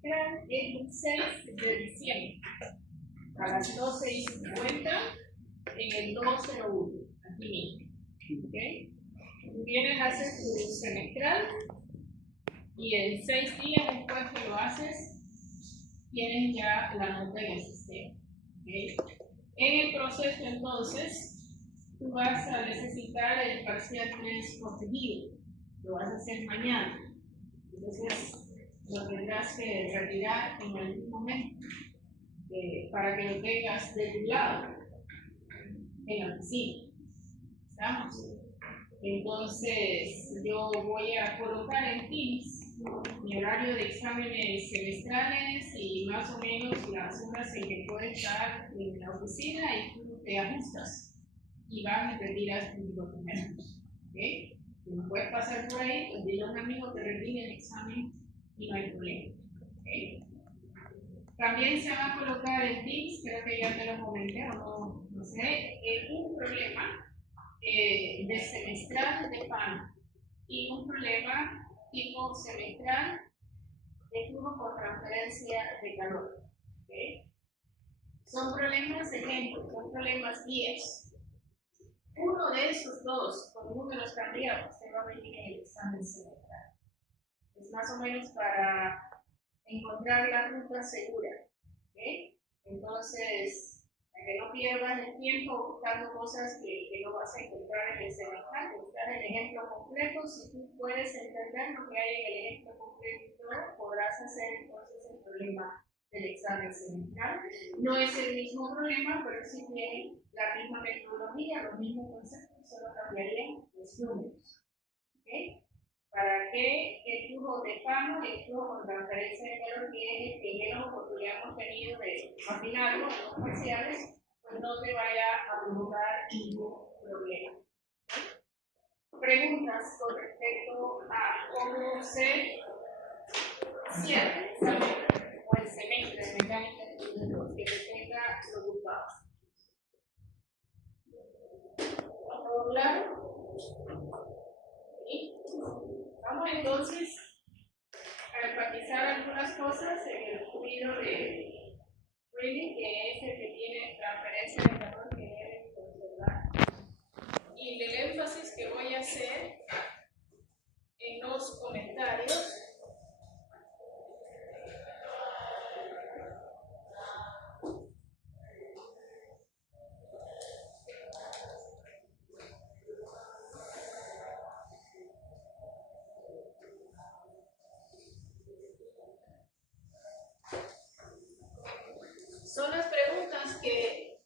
semestral es el 6 de diciembre, a las 12:50 en el 201, aquí mismo. ¿Okay? Tú vienes a hacer tu semestral y en 6 días después que lo haces, tienes ya la nota en el sistema. ¿Okay? En el proceso, entonces, tú vas a necesitar el parcial 3 corregido. Lo vas a hacer mañana. Entonces, lo tendrás que retirar en algún momento para que lo tengas de tu lado en la oficina. ¿Estamos? Entonces, yo voy a colocar en Teams mi horario de exámenes semestrales y más o menos las horas en que puedo estar en la oficina y tú te ajustas y vas y retiras tus documentos. ¿Okay? Si no puedes pasar por ahí, pues dile a un amigo que retire el examen y no hay problema. ¿Okay? También se va a colocar en Teams, creo que ya te lo comenté o no sé, un problema de semestral de PAN y un problema tipo semestral de flujo por transferencia de calor. ¿Okay? Son problemas, ejemplo, son problemas 10. Uno de esos dos, con números cambiados, se va a venir en el examen semestral. Es más o menos para encontrar la ruta segura. ¿Okay? Entonces, para que no pierdas el tiempo buscando cosas que no vas a encontrar en el semestral, buscar el ejemplo completo. Si tú puedes entender lo que hay en el ejemplo completo, podrás hacer entonces el problema del examen semestral. No es el mismo problema, pero sí tiene la misma metodología, los mismos conceptos, solo cambiarían los números. ¿Okay? Para que el flujo de PAN y el flujo con transferencia de calor, que es el primero oportunidad hemos tenido de afinarlo en los parciales, pues no te vaya a provocar ningún problema. Preguntas con respecto a cómo se cierra el examen o el semestre de mecánica de fluidos que tenga preocupados. ¿Todo claro? ¿Sí? Vamos entonces a enfatizar algunas cosas en el fluido de Breeding, que es el que tiene transferencia de calor que deben conservar. Y el énfasis que voy a hacer en los comentarios son las preguntas que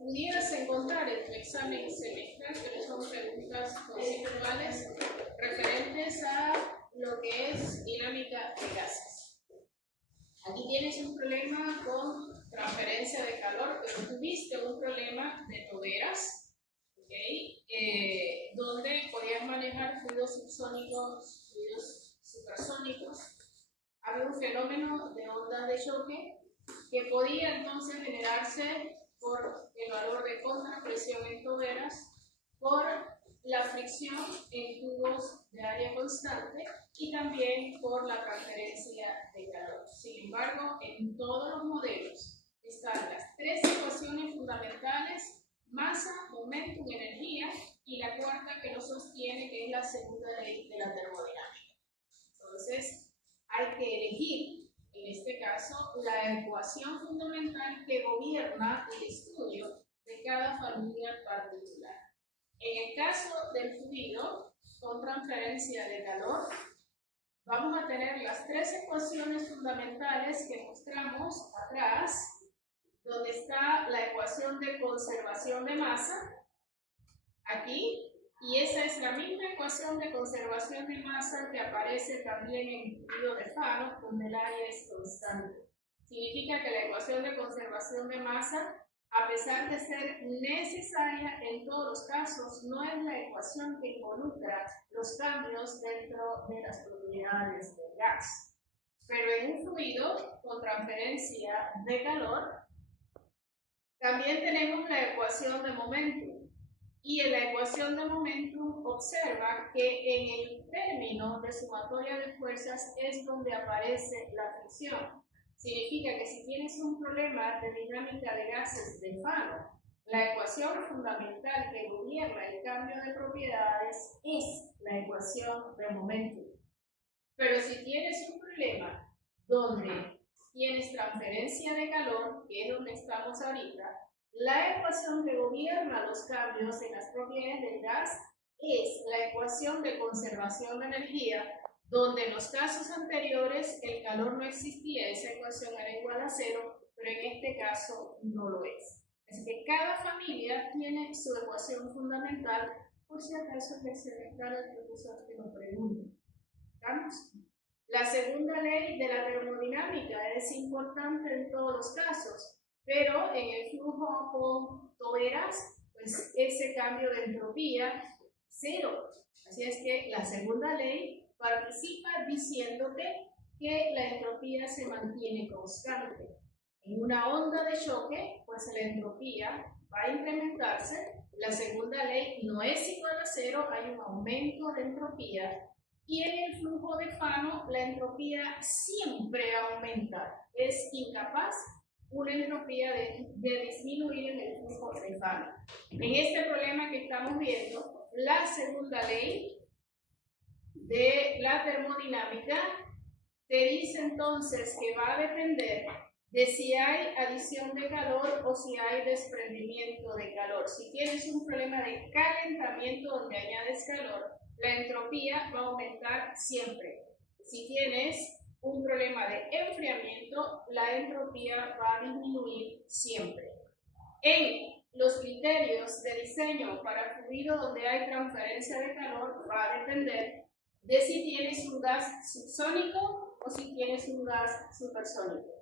pudieras encontrar en tu examen semestral, pero son preguntas conceptuales referentes a lo que es dinámica de gases. Aquí tienes un problema con transferencia de calor, pero tuviste un problema de toberas, ¿okay? Donde podías manejar fluidos subsónicos, fluidos supersónicos. Había un fenómeno de ondas de choque que podía entonces generarse por el valor de contrapresión en toberas, por la fricción en tubos de área constante y también por la transferencia de calor. Sin embargo, en todos los modelos están las tres ecuaciones fundamentales: masa, momento y energía, y la cuarta que lo sostiene, que es la segunda ley de la termodinámica. Entonces, hay que elegir, en este caso, la ecuación fundamental que gobierna el estudio de cada familia particular. En el caso del fluido con transferencia de calor, vamos a tener las tres ecuaciones fundamentales que mostramos atrás, donde está la ecuación de conservación de masa, aquí, y esa es la misma ecuación de conservación de masa que aparece también en el fluido de Fano, donde el área es constante. Significa que la ecuación de conservación de masa, a pesar de ser necesaria en todos los casos, no es la ecuación que involucra los cambios dentro de las propiedades del gas. Pero en un fluido con transferencia de calor, también tenemos la ecuación de momento. Y en la ecuación de momentum observa que en el término de sumatoria de fuerzas es donde aparece la fricción. Significa que si tienes un problema de dinámica de gases de Fano, la ecuación fundamental que gobierna el cambio de propiedades es la ecuación de momentum. Pero si tienes un problema donde tienes transferencia de calor, que es donde estamos ahorita, la ecuación que gobierna los cambios en las propiedades del gas es la ecuación de conservación de energía, donde en los casos anteriores el calor no existía, esa ecuación era igual a 0, pero en este caso no lo es. Así que cada familia tiene su ecuación fundamental, por si acaso que se declara el profesor que nos pregunte. ¿Estamos? La segunda ley de la termodinámica es importante en todos los casos, pero en el flujo con toberas, pues ese cambio de entropía, 0. Así es que la segunda ley participa diciéndote que la entropía se mantiene constante. En una onda de choque, pues la entropía va a incrementarse. La segunda ley no es igual a 0, hay un aumento de entropía. Y en el flujo de Fano, la entropía siempre aumenta. Es incapaz una entropía de disminuir en el flujo de Fano. En este problema que estamos viendo, la segunda ley de la termodinámica te dice entonces que va a depender de si hay adición de calor o si hay desprendimiento de calor. Si tienes un problema de calentamiento donde añades calor, la entropía va a aumentar siempre. Si tienes un problema de enfriamiento, la entropía va a disminuir siempre. En los criterios de diseño para fluido donde hay transferencia de calor va a depender de si tienes un gas subsónico o si tienes un gas supersónico.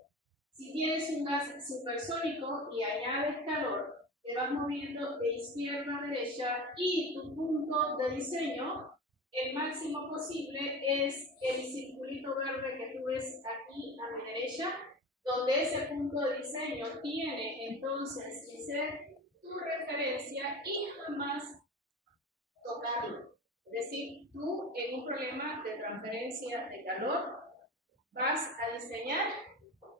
Si tienes un gas supersónico y añades calor, te vas moviendo de izquierda a derecha y tu punto de diseño, el máximo posible, es el circulito verde que tú ves aquí a mi derecha, donde ese punto de diseño tiene entonces que ser tu referencia y jamás tocarlo. Es decir, tú en un problema de transferencia de calor vas a diseñar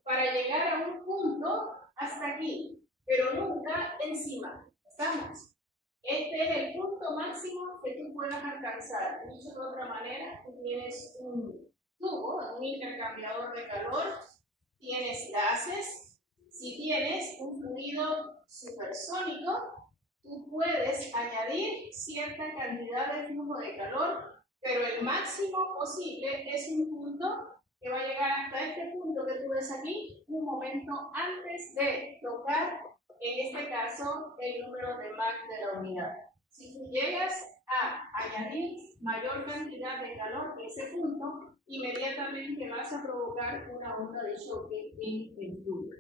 para llegar a un punto hasta aquí, pero nunca encima. ¿Estamos? Este es el punto máximo que tú puedas alcanzar. Dicho de otra manera, tú tienes un tubo, un intercambiador de calor, tienes gases. Si tienes un fluido supersónico, tú puedes añadir cierta cantidad de flujo de calor, pero el máximo posible es un punto que va a llegar hasta este punto que tú ves aquí, un momento antes de tocar, en este caso, el número de Mach de la unidad. Si tú llegas a añadir mayor cantidad de calor que ese punto, inmediatamente vas a provocar una onda de choque en el fluido.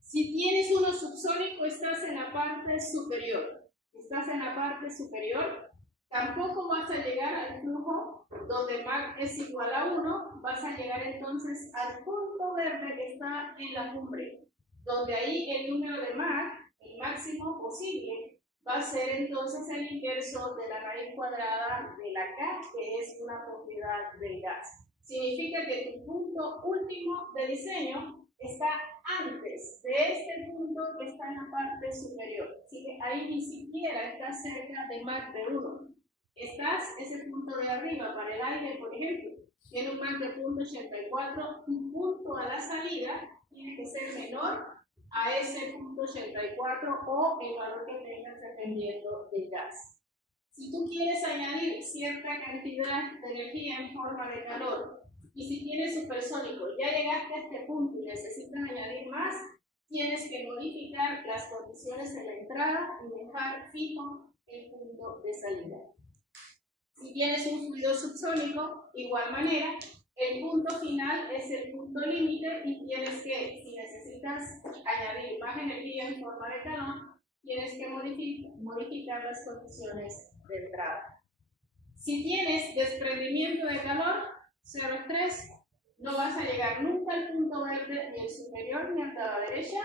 Si tienes uno subsónico, estás en la parte superior. Estás en la parte superior. Tampoco vas a llegar al flujo donde Mach es igual a 1, vas a llegar entonces al punto verde que está en la cumbre, donde ahí el número de Mach, el máximo posible, va a ser entonces el inverso de la raíz cuadrada de la K, que es una propiedad del gas. Significa que tu punto último de diseño está antes de este punto que está en la parte superior. Así que ahí ni siquiera estás cerca de Mach de 1. Estás ese punto de arriba para el aire, por ejemplo, tiene un Mach de 0.84, un punto a la salida tiene que ser menor a ese 0.84 o el valor que tengas dependiendo del gas. Si tú quieres añadir cierta cantidad de energía en forma de calor y si tienes supersónico, ya llegaste a este punto y necesitas añadir más, tienes que modificar las condiciones de la entrada y dejar fijo el punto de salida. Si tienes un fluido subsónico, igual manera, el punto final es el punto límite y tienes que, si necesitas añadir más energía en forma de calor, tienes que modificar las condiciones de entrada. Si tienes desprendimiento de calor, 0,3, no vas a llegar nunca al punto verde ni el superior ni al de la derecha.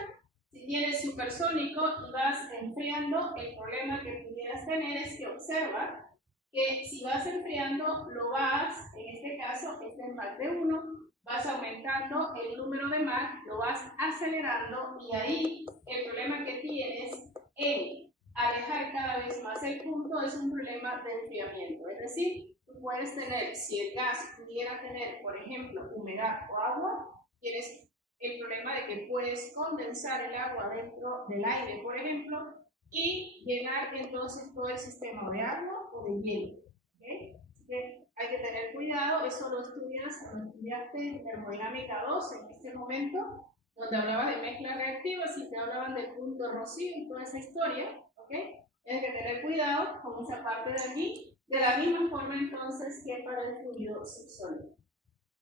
Si tienes supersónico y vas enfriando, el problema que pudieras tener es que observa que si vas enfriando, lo vas, en este caso, este es Mach de 1, vas aumentando el número de Mach, lo vas acelerando y ahí el problema que tienes en alejar cada vez más el punto es un problema de enfriamiento. Es decir, tú puedes tener, si el gas pudiera tener, por ejemplo, humedad o agua, tienes el problema de que puedes condensar el agua dentro del aire, por ejemplo, y llenar entonces todo el sistema de agua o de hielo. ¿Okay? Así que hay que tener cuidado, eso lo estudias cuando estudiaste en termodinámica 2 en este momento, donde hablabas de mezclas reactivas y te hablaban del punto rocío y toda esa historia. ¿Okay? Tienes que tener cuidado con esa parte de allí, de la misma forma entonces que para el fluido subsónico.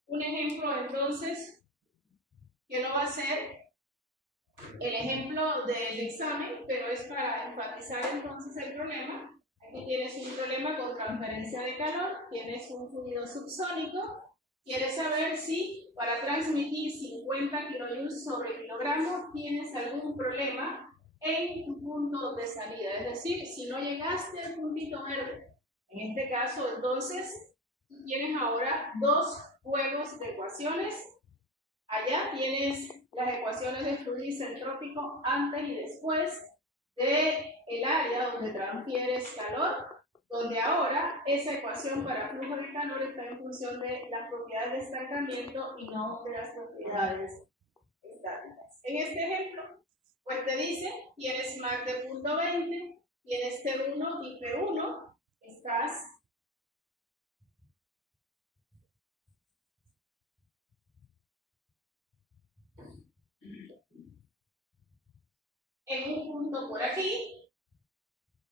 Un ejemplo entonces que no va a ser el ejemplo del examen, pero es para enfatizar entonces el problema. Aquí tienes un problema con transferencia de calor, tienes un fluido subsónico, quieres saber si para transmitir 50 kilojoules sobre kilogramo tienes algún problema en tu punto de salida, es decir, si no llegaste al puntito verde. En este caso, entonces, tienes ahora dos juegos de ecuaciones. Allá tienes las ecuaciones de fluido isentrópico antes y después del área donde transfieres calor, donde ahora esa ecuación para flujo de calor está en función de las propiedades de estancamiento y no de las propiedades estáticas. En este ejemplo, pues te dice, tienes Mach de punto 20, tienes T1 y P1, estás en un punto por aquí,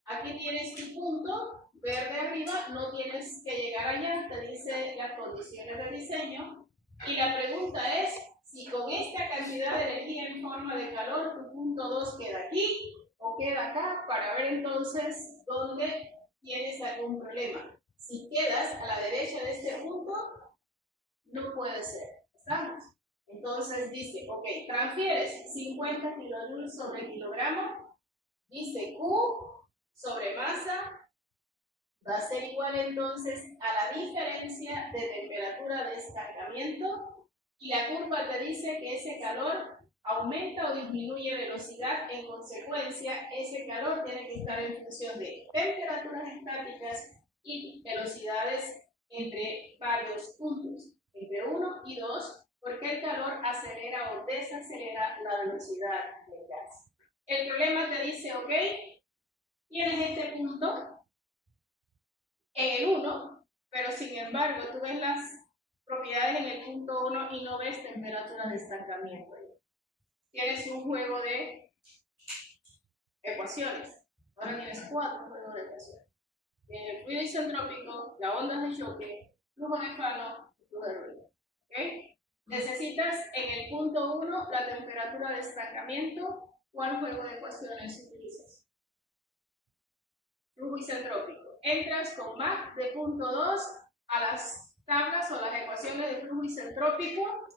aquí tienes tu punto verde arriba, no tienes que llegar allá, te dice las condiciones de diseño, y la pregunta es si con esta cantidad de energía en forma de calor tu punto 2 queda aquí o queda acá, para ver entonces dónde tienes algún problema. Si quedas a la derecha de este punto, no puede ser, ¿estamos? Entonces dice, ok, transfieres 50 kilojoules sobre kilogramo, dice Q sobre masa, va a ser igual entonces a la diferencia de temperatura de estancamiento, y la curva te dice que ese calor aumenta o disminuye velocidad, en consecuencia ese calor tiene que estar en función de temperaturas estáticas y velocidades entre varios puntos, entre 1 y 2, porque el calor acelera o desacelera la velocidad del gas. El problema te dice, ok, tienes este punto en el 1, pero sin embargo tú ves las propiedades en el punto 1 y no ves temperaturas de estancamiento. Tienes un juego de ecuaciones. Ahora tienes 4 juegos de ecuaciones. Tienes el fluido isentrópico, las ondas de choque, flujo de Fano y flujo de ruido. ¿Okay? Necesitas en el punto 1 la temperatura de estancamiento. ¿Cuál juego de ecuaciones utilizas? Flujo isentrópico. Entras con Mach de punto 2 a las tablas o las ecuaciones de flujo isentrópico.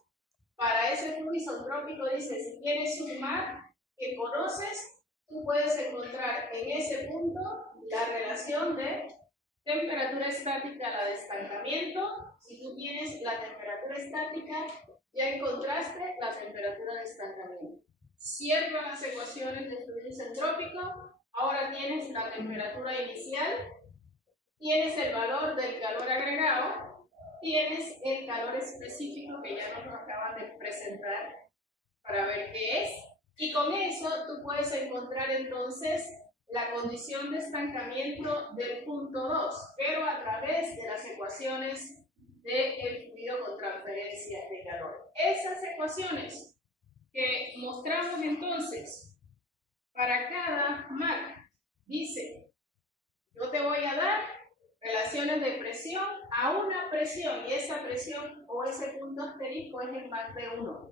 Para ese flujo isentrópico dice, si tienes un Mach que conoces, tú puedes encontrar en ese punto la relación de temperatura estática a la de estancamiento. Si tú tienes la temperatura estática, ya encontraste la temperatura de estancamiento. Cierra las ecuaciones de fluido isentrópico. Ahora tienes la temperatura inicial, tienes el valor del calor agregado, tienes el calor específico que ya nos lo acaban de presentar para ver qué es, y con eso tú puedes encontrar entonces la condición de estancamiento del punto 2, pero a través de las ecuaciones del fluido con transferencia de calor. Esas ecuaciones que mostramos entonces para cada Mach, dice, yo te voy a dar relaciones de presión a una presión, y esa presión o ese punto asterisco es el Mach de 1.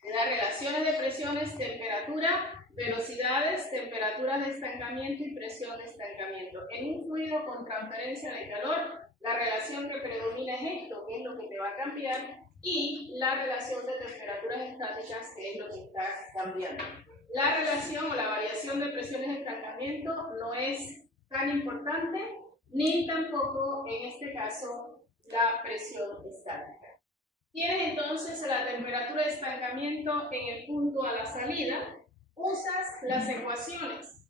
Te da relaciones de presiones, temperatura, velocidades, temperaturas de estancamiento y presión de estancamiento. En un fluido con transferencia de calor, la relación que predomina es esto, que es lo que te va a cambiar, y la relación de temperaturas estáticas, que es lo que está cambiando. La relación o la variación de presiones de estancamiento no es tan importante, ni tampoco en este caso la presión estática. Tienes entonces la temperatura de estancamiento en el punto a la salida, usas las ecuaciones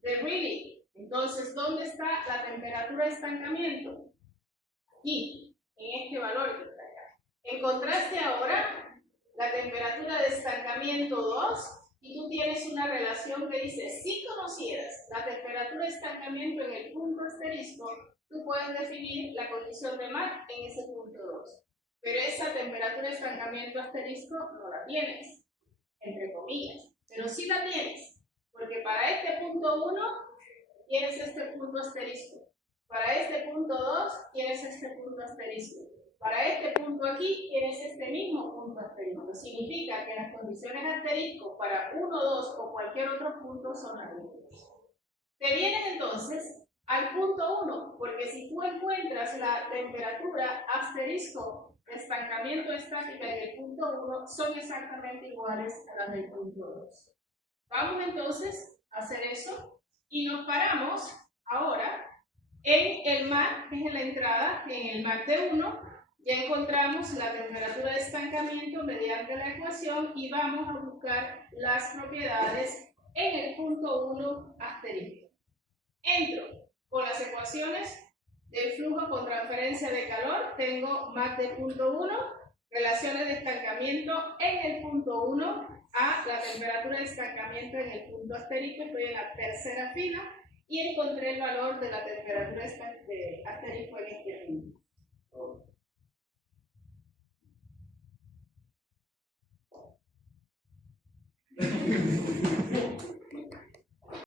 de Rayleigh. Entonces, ¿dónde está la temperatura de estancamiento? Aquí, en este valor que está acá. Encontraste ahora la temperatura de estancamiento 2 y tú tienes una relación que dice, si conocieras la temperatura de estancamiento en el punto asterisco, tú puedes definir la condición de Mach en ese punto 2. Pero esa temperatura de estancamiento asterisco no la tienes, entre comillas, pero sí la tienes, porque para este punto 1 tienes este punto asterisco, para este punto 2 tienes este punto asterisco, para este punto aquí tienes este mismo punto asterisco. Significa que las condiciones asterisco para 1, 2 o cualquier otro punto son las mismas. Te vienes entonces al punto 1, porque si tú encuentras la temperatura asterisco de estancamiento estática en el punto 1, son exactamente iguales a las del punto 2. Vamos entonces a hacer eso y nos paramos ahora en el Mach, que es en la entrada, en el Mach de 1, ya encontramos la temperatura de estancamiento mediante la ecuación y vamos a buscar las propiedades en el punto 1 asterisco. Entro con las ecuaciones del flujo con transferencia de calor, tengo Mach de punto 1, relaciones de estancamiento en el punto 1 a la temperatura de estancamiento en el punto asterisco, estoy en la tercera fila y encontré el valor de la temperatura de asterisco en este punto.